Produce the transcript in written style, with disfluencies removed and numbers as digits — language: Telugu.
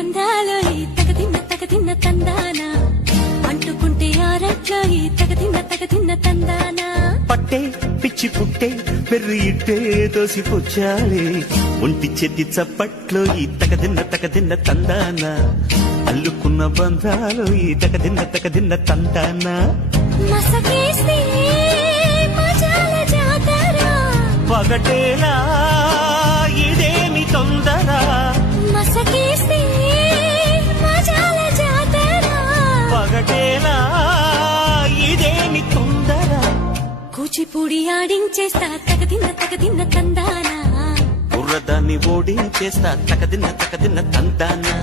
అందాలో ఈ తగదిన్న తందానా అంటుకుంటే ఆరట్లో ఈ తగదిన్న తందానా పట్టే పిచ్చి పుట్టే పెర్రి ఇట్టే దోసిపుచ్చాలి ఒంటి చెట్టి చప్పట్లో ఈ తగదిన్న తందానా అల్లుకున్న బంధాలు ఈ తగదిన్న తందానా మసకేస్తే మజాల జాతర పగటేలా ఇదేమి తొందర మసకేస్తే మజాల జాతర పగటేలా ఇదేమి తొందర కూచిపూడి ఆడించేస్తా తగదిన్న తందానా బుర్రదాన్ని ఓడించేస్తా తగదిన్న తందానా